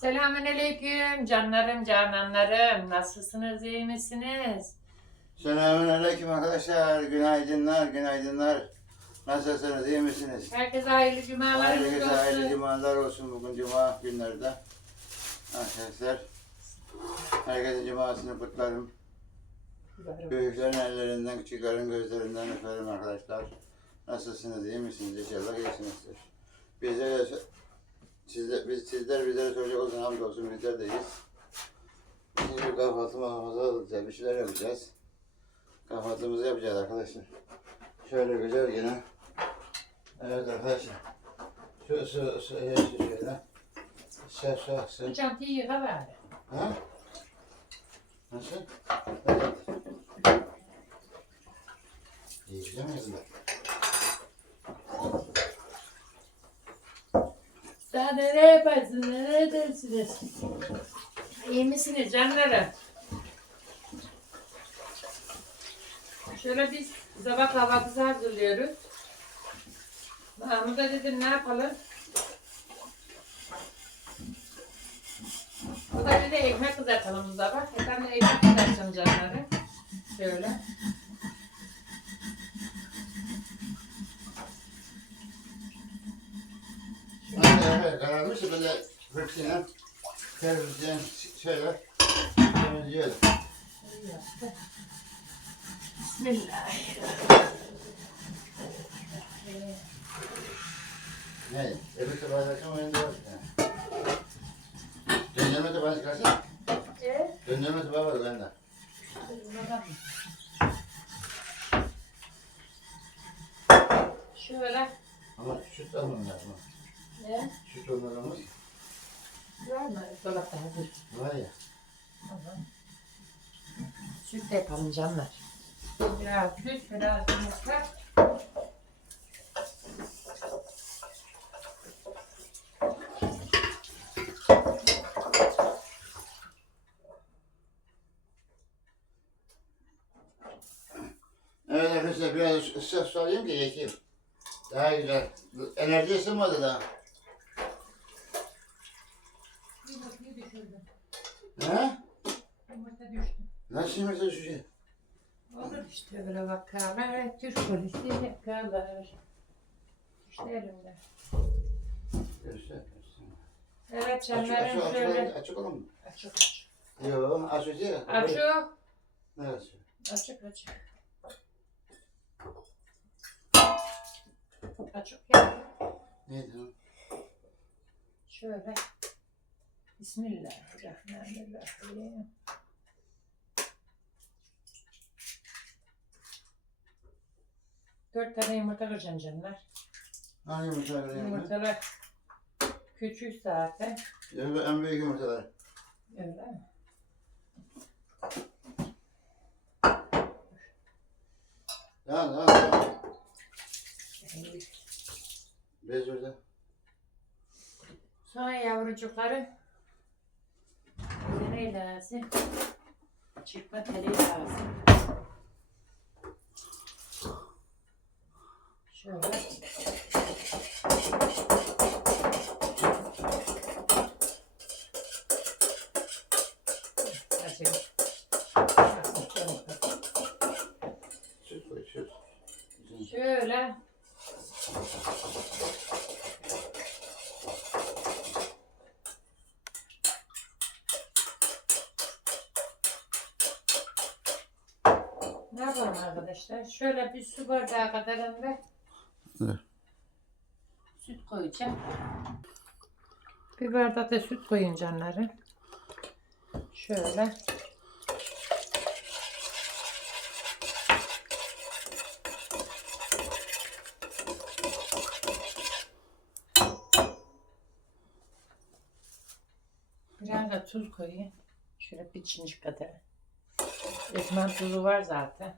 Selamünaleyküm canlarım cananlarım. Nasılsınız iyi misiniz? Selamünaleyküm arkadaşlar. Günaydınlar, günaydınlar. Nasılsınız, iyi misiniz? Herkese hayırlı Herkese hayırlı olsun. cumalar olsun bugün cuma günlerde. Arkadaşlar, herkesin cumasını kutlarım. Büyüklerin ellerinden, küçüklerin gözlerinden öperim arkadaşlar. Nasılsınız, iyi misiniz? İnşallah iyisinizdir. Bizler, sizler, biz, sizler bizlere soracak olsun, hamdolsun iyiyiz. Şimdi kahvaltı mahvaltı alacağız, bir şeyler yapacağız. Kahvaltımızı yapacağız arkadaşlar. Şöyle güzel yine. Evet arkadaşlar. Şu, şu, şu, şu şöyle. Şu, şu. Bu çantayı yıka ver. Ha? Nasıl? Evet. İyi güzel mi kızım? Daha ne yaparsınız? Neredesiniz? İyi misiniz canlarım? Şöyle biz sabah kahvaltısı hazırlıyoruz. Mahmut'a dedim ne yapalım? O da dedi ekmek kızartalım bu sabah. E ben de ekmek kızartacağım canlarım. Şöyle. Evet, evet, kararmış ya böyle şöyle temizliyoruz. İyi yaptı. Bismillahirrahmanirrahim. Ne? Öbür sabah akşam oyunda var. Döndürme tabağı çıkarsana. Ee? Döndürme tabağı var bende. Şöyle. Ama süt almam lazım. Ne? Süt olmadığımız Var mı? Dolapta hazır. var ya. Tamam. Süt de yapalım canlar. Biraz süt, biraz yumurta. Evet arkadaşlar biraz ıslak su alayım ki yakayım. Daha güzel. Enerji ısınmadı daha. Düşürdüm. He? Yumurta düştü. Nasıl yumurta şey? Olur işte böyle bakalım. Türk polisi yakalar. İşte elimde. Göster. göster. Evet Açık, açık, açık, şöyle. açık, açık olur mu? Açık açık. Yok, açık değil. Açık. Ne açık? Açık açık. Açık ya. Neydi o? Şöyle. Bismillahirrahmanirrahim. Dört tane yumurta kıracağım canlar. Hangi yumurtalar ben? Yumurtalar küçük zaten. Yok, En büyük yumurtalar. Öyle mi? Tamam, tamam, tamam. Bez orada. Sonra yavrucukları lazım? Çıkma teli lazım. Şöyle bir su bardağı kadarında Evet. süt koyacağım. Bir bardak da süt koyun canları. Şöyle. Biraz da tuz koyayım. Şöyle bir çincik kadar. Ekmen tuzu var zaten.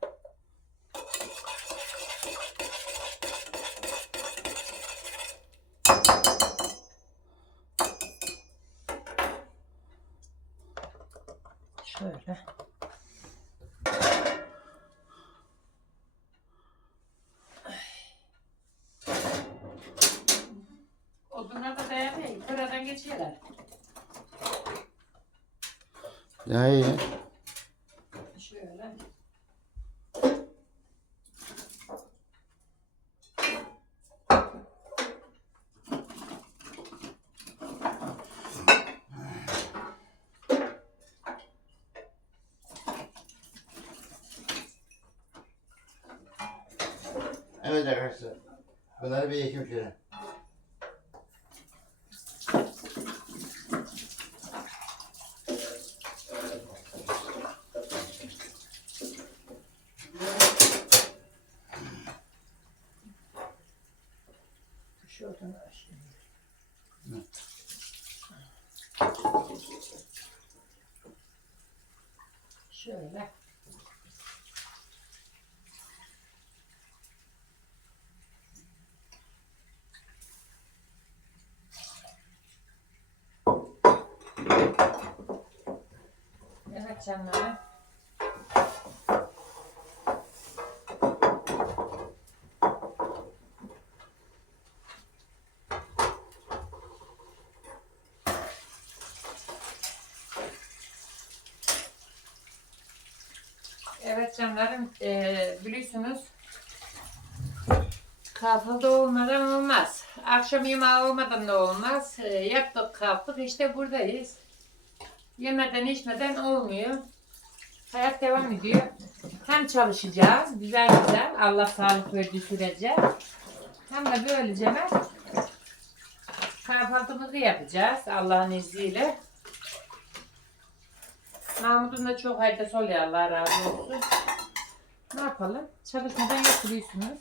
Ya iyi. Şöyle. Evet arkadaşlar. Bunları bir ekim şöyle. Evet canlarım. Evet canlarım, eee biliyorsunuz kahvaltı olmadan olmaz. Akşam yemeği olmadan da olmaz. Eee, yaptık kalktık işte buradayız. Yemeden içmeden olmuyor. Hayat devam ediyor. Hem çalışacağız güzel güzel Allah sağlık verdiği sürece hem de böylece kahvaltımızı yapacağız Allah'ın izniyle. Mahmut'un da çok faydası oluyor Allah razı olsun. Ne yapalım? Çalışmadan yapıyorsunuz.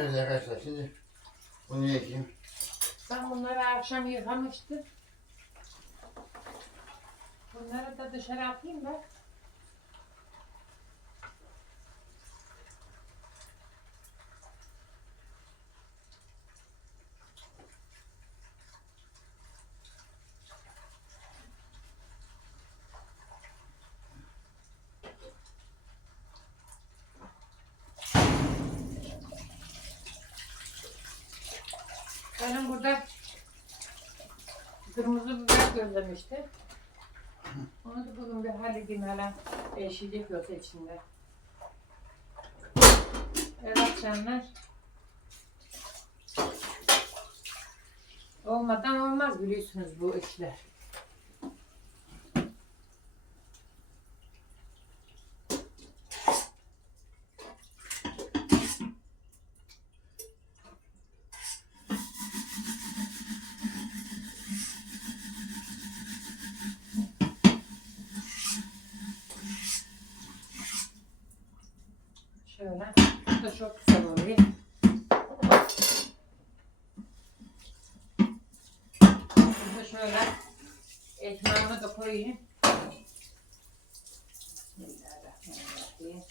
Evet arkadaşlar şimdi bunu ekeyim. Akşam yıkamıştım. Bunları da dışarı atayım da. Benim burada kırmızı biber gözlemişti. Onu da bugün bir halledeyim hala eşilecek yoksa içinde. Evet canlar. Olmadan olmaz biliyorsunuz bu işler. Şöyle ekmeğimi de koyayım. Bismillahirrahmanirrahim.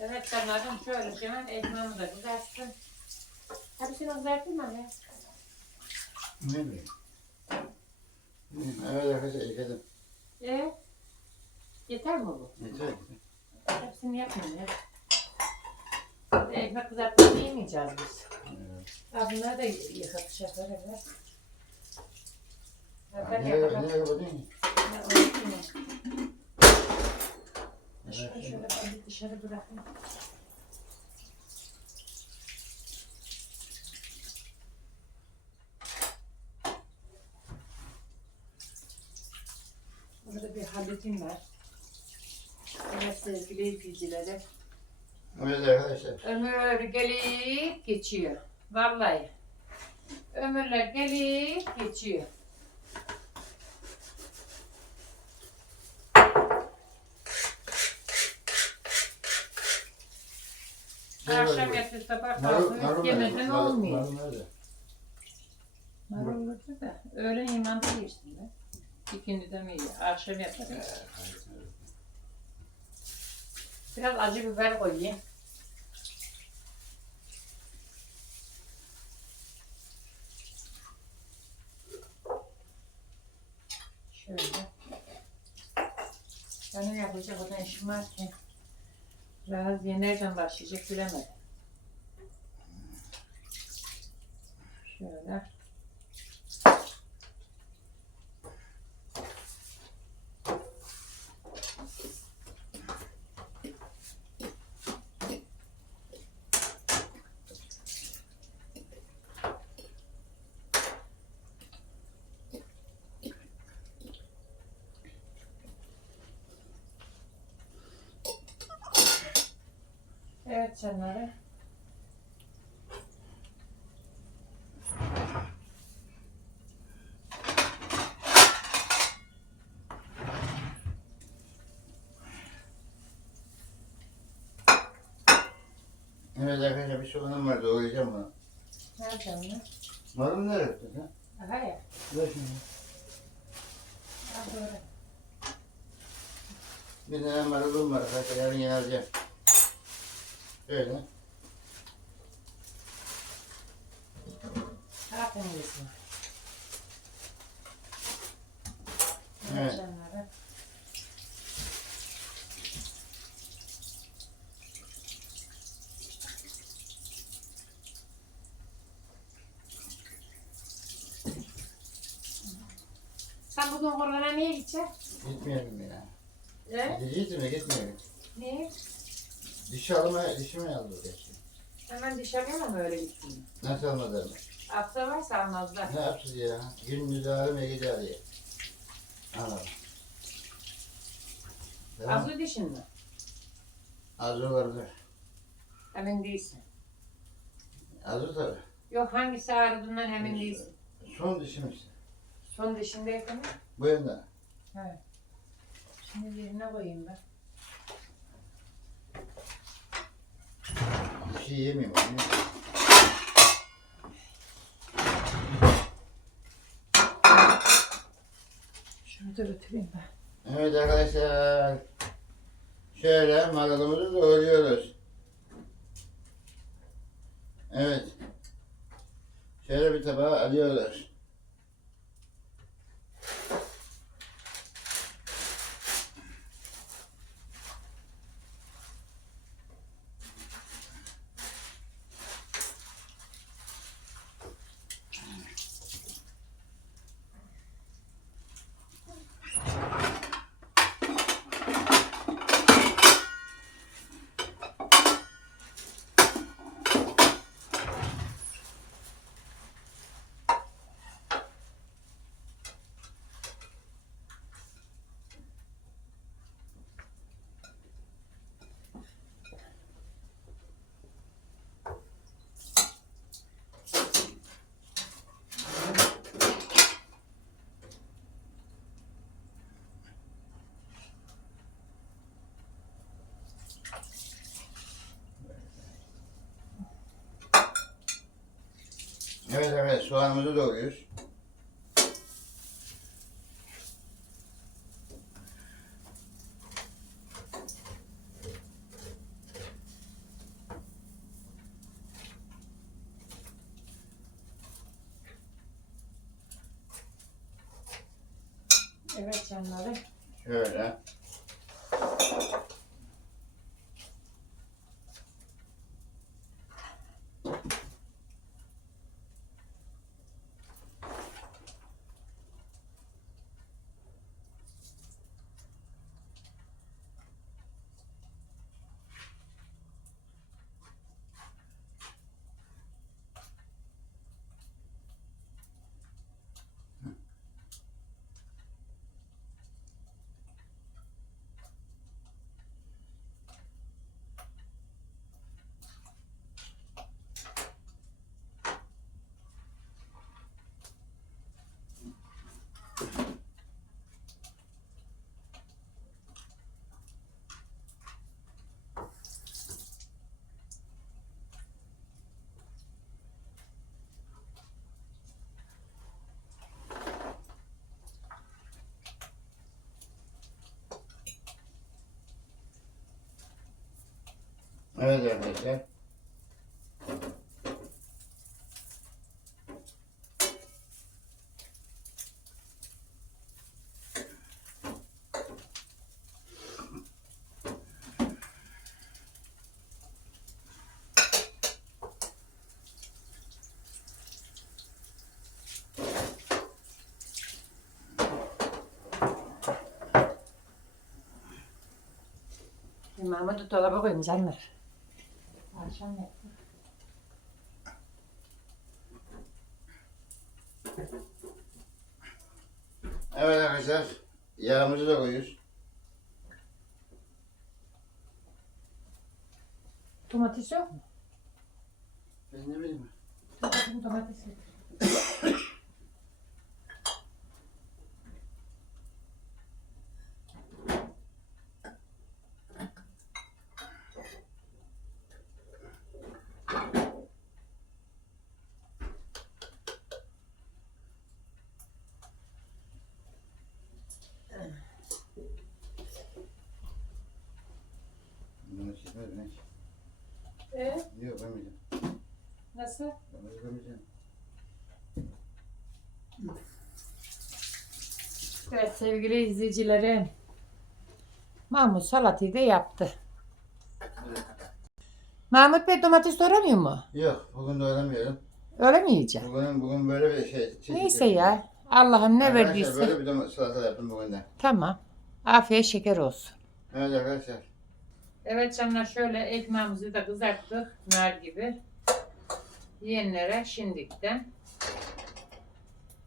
Evet canlarım şöyle hemen ekmeğimi de kızarttım. Hepsini kızarttın mı anne? Ne bileyim. Evet arkadaşlar yıkadım. Ee, yeter mi bu? Yeter. Hepsini yapmayayım ya. Ekmek kızartması yemeyeceğiz biz. Evet. Ha, bunları da yıkatıp yapar evet. Niye kapatıyorsun? Ha, onu yiyeyim. Şöyle Evet. şöyle ben bir dışarı bırakayım. Bunu halledeyim ben. Evet sevgili izleyicilerim. Evet arkadaşlar. Ömür gelip geçiyor. Vallahi. Ömürler gelip geçiyor. Akşam yatıyor sabah kalkıyor. Yemeden olmuyor. Marul da. Öğlen imanda geçtim ben. İkindiden iyi. Akşam yaparım. Evet, evet, evet. Biraz acı biber koyayım. Şöyle. Benim yapacak olan işim var ki. Biraz nereden başlayacak bilemedim. Şöyle. Evet arkadaşlar bir soğanım var doğrayacağım bunu. Ver canını. Marul nerede sen? Aha ya. Ver şimdi. Al böyle. Bir tane marulum var arkadaşlar yarın geleceğim. Şöyle. Aferin desin. Evet. Evet canları. Sen bugün gideceksin? Gitmeyelim ya. Ne? Gideceğiz mi gitmeyelim. Niye? Diş alma, dişimi aldı gerçi. Hemen dışarıya mı böyle gittin? Nasıl almadı mı? Hafta varsa almazlar. Ne yapsın ya? Gündüz ağrım gece ağrıyor. Anladım. Tamam. Azı dişin mi? Az olabilir. Emin değilsin. Az tabii. Yok hangisi ağrıdığından emin değilsin. Son dişim işte. Son dişindeyken mi? Bu yönde. Evet. Şimdi yerine koyayım ben. Bir şey yemeyeyim. onu. Şunu da götüreyim ben. Evet arkadaşlar. Şöyle marulumuzu doğruyoruz. Evet. Şöyle bir tabağa alıyoruz. Evet evet soğanımızı doğruyoruz. Evet arkadaşlar. Mama da dolaba koyayım canlar. Akşam yaptık. Evet arkadaşlar. Yağımızı da koyuyoruz. Domates yok mu? Ben ne bileyim. Bakın domates yok. Bunu çekmez ben. Ee, Yok koymayacağım. nasıl? Ben koymayacağım. Evet sevgili izleyicilerim. Mahmut salatayı da yaptı. Mahmut Bey domates doğramıyor mu? Yok bugün doğramayalım. Öyle mi yiyeceksin? Bugün bugün böyle bir şey. çeşit Neyse yapıyorum. ya. Allah'ım ne Arkadaşlar, verdiyse. Böyle bir domates salata yaptım bugün de. Tamam. Afiyet şeker olsun. Evet arkadaşlar. Evet canlar şöyle ekmeğimizi de kızarttık. Nar gibi. Yiyenlere şimdikten.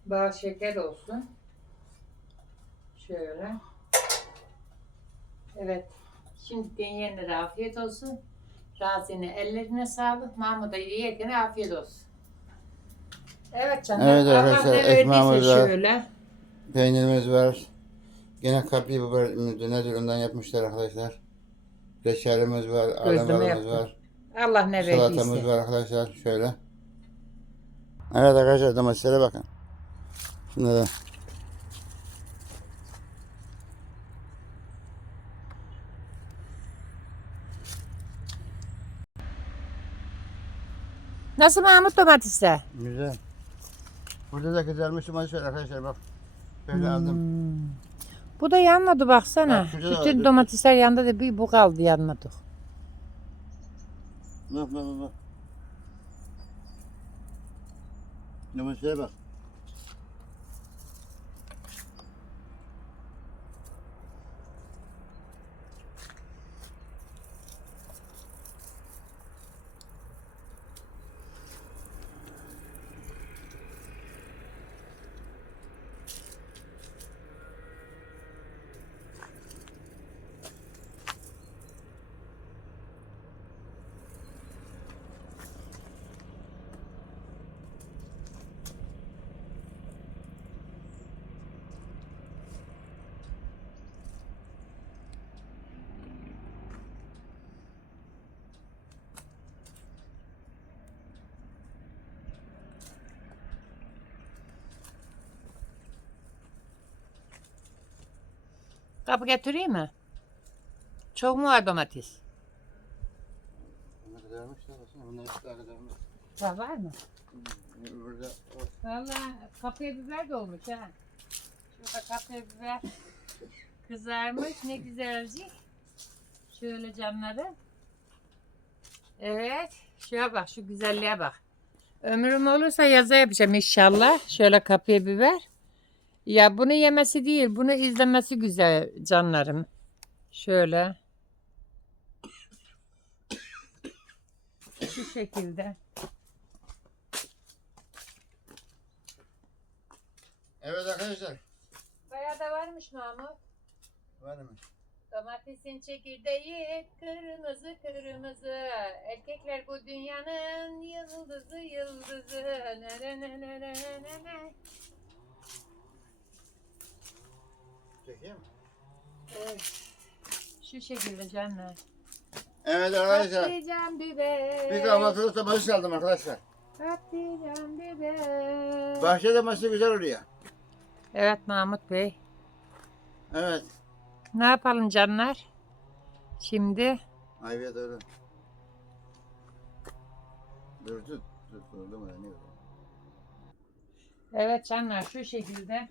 Bal şeker olsun. Şöyle. Evet. Şimdiden yiyenlere afiyet olsun. Razine ellerine sağlık. Mahmut'a yerken afiyet olsun. Evet canlar. Evet arkadaşlar, ne ekmeğimiz var. şöyle. Peynirimiz var. Gene kapya biber döner üründen yapmışlar arkadaşlar. Reçelimiz var, yaptım. var. Allah ne Salatamız verdiyse. var arkadaşlar şöyle. Evet arkadaşlar domateslere bakın. Şimdi de Nasıl Mahmut domatesler? güzel. Burada da kızarmış domates var arkadaşlar bak. Böyle aldım. Hmm. Bu da yanmadı baksana. Da Bütün var. domatesler yanında da bir bu kaldı yanmadı. Bak bak. bak. Domateslere bak. Kapı getireyim mi? Çok mu var domates? Bunlar baksana bunlar. Var, var mı? Burada Valla kapıya biber de olmuş ha. Şurada kapıya biber kızarmış. Ne güzelcik. Şöyle canları. Evet. Şuna bak şu güzelliğe bak. Ömrüm olursa yaza yapacağım inşallah. Şöyle kapıya biber. Ya bunu yemesi değil, bunu izlemesi güzel canlarım. Şöyle. Şu şekilde. Evet arkadaşlar. Bayağı da varmış Mahmut. Var mı? Domatesin çekirdeği kırmızı kırmızı. Erkekler bu dünyanın yıldızı yıldızı. Nere ne ne ne ne ne. Çekeyim mi? Evet. Şu şekilde canlar. Evet arkadaşlar. Patlıcan biber. Bir kahvaltılık domates aldım arkadaşlar. Patlıcan biber. Bahçe domatesi güzel oluyor. Evet Mahmut Bey. Evet. Ne yapalım canlar? Şimdi Ayvaya doğru. Dur tut. Tut. Oldu mu? Ne? Evet canlar şu şekilde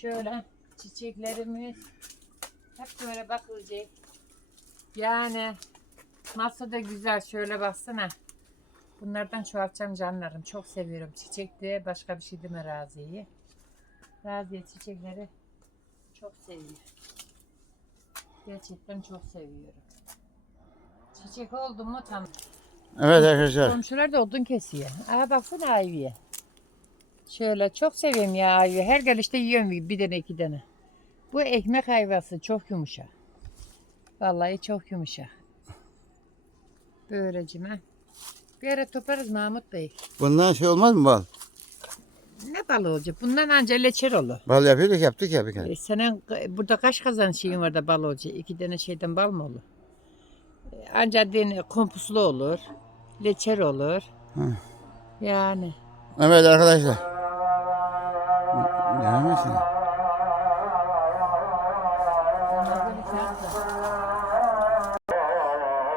şöyle çiçeklerimiz hep böyle bakılacak. Yani masa da güzel şöyle baksana. Bunlardan çoğaltacağım canlarım. Çok seviyorum. Çiçek de başka bir şey deme Raziye'yi. Raziye çiçekleri çok seviyor. Gerçekten çok seviyorum. Çiçek oldu mu tam. Evet arkadaşlar. Komşular da odun kesiyor. Aha baksana ayviye. Şöyle çok seviyorum ya ayvi. Her gelişte yiyorum bir tane iki tane. Bu ekmek ayvası çok yumuşak. Vallahi çok yumuşak. Böylecime. Bir ara toparız Mahmut Bey. Bundan şey olmaz mı bal? Ne balı olacak? Bundan anca leçer olur. Bal yapıyorduk yaptık ya bir kere. E, senin burada kaç kazan şeyin var da bal olacak? İki tane şeyden bal mı olur? E, Ancak dene kompuslu olur. Leçer olur. Hı. Yani. Evet arkadaşlar. Devam etsin.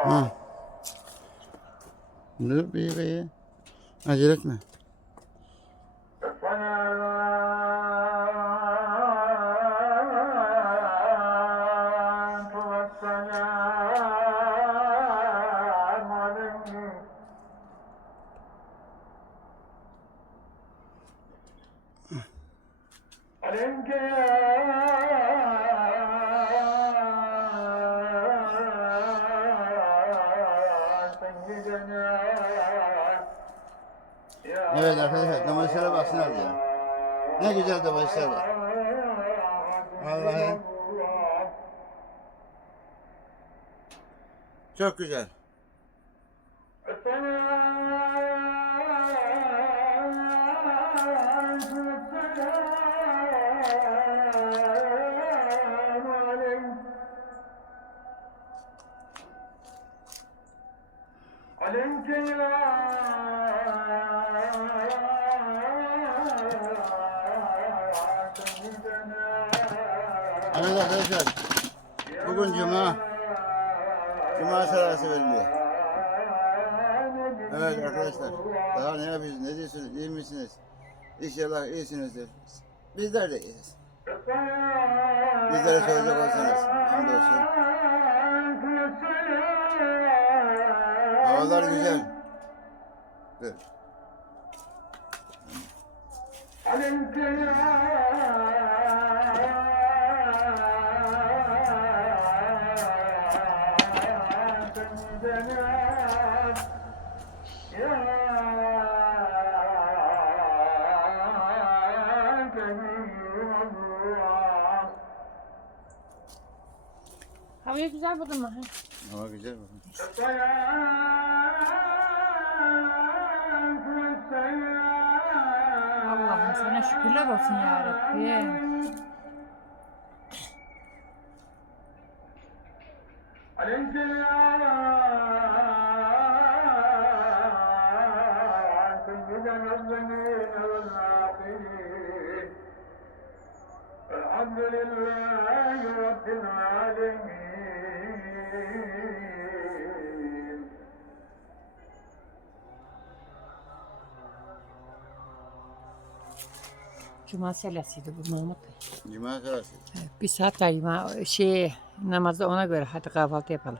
Ha. Dur bir be. Acele etme. Evet arkadaşlar domateslere baksınlar ya. Ne güzel domatesler var. Vallahi. Çok güzel. Misiniz? İnşallah iyisinizdir. Bizler de iyiyiz. Bizlere soracak olsanız. Hamdolsun. Havalar güzel. Dur. Havayı güzel buldun mu? Ha? Hava güzel bakın. Allah'ım sana şükürler olsun ya Rabbi. الحمد لله رب العالمين Cuma selasıydı bu Mahmut Bey. Cuma serası. Bir saat var yuma, şey, namazda ona göre hadi kahvaltı yapalım.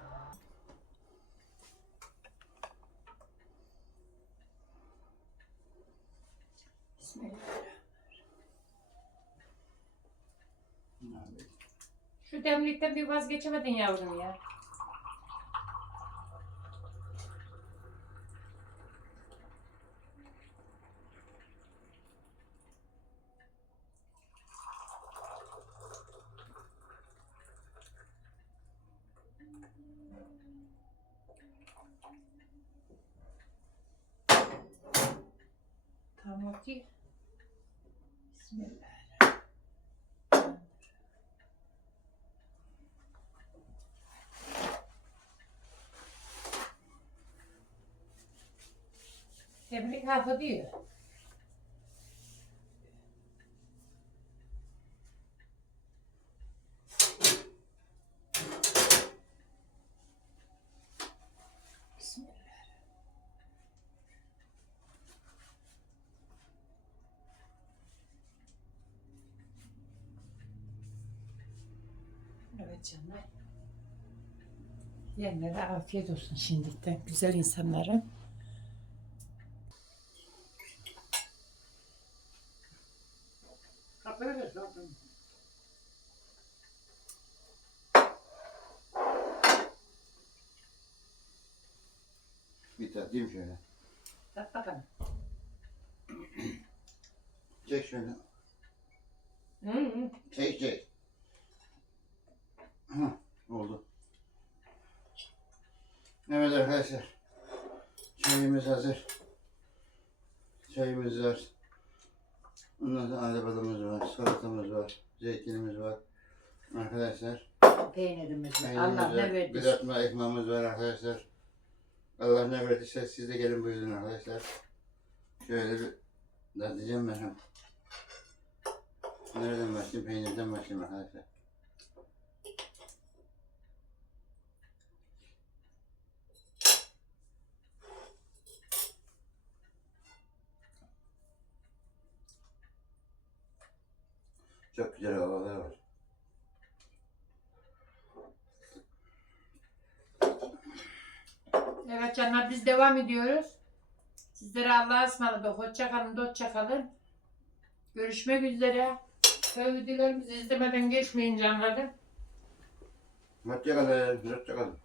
Şu demlikten bir vazgeçemedin yavrum ya. Aqui Bismillah. Tebrik hafı. canlar. Yerlere afiyet olsun şimdilikten. Güzel insanlara. Kapıya ver. Bir tadayım şöyle. Peynirimiz. peynirimiz Allah var, ne verdiyse. Kızartma ekmeğimiz var arkadaşlar. Allah ne verdiyse siz de gelin buyurun arkadaşlar. Şöyle bir dağıtacağım ben hem. Nereden başlayayım? Peynirden başlayayım arkadaşlar. Çok güzel havalar var. Evet canlar biz devam ediyoruz. Sizlere Allah'a ısmarladık. Hoşça kalın, hoşça kalın. Görüşmek üzere. Köy videolarımızı izlemeden geçmeyin canlarım. Hoşçakalın. Hoşçakalın.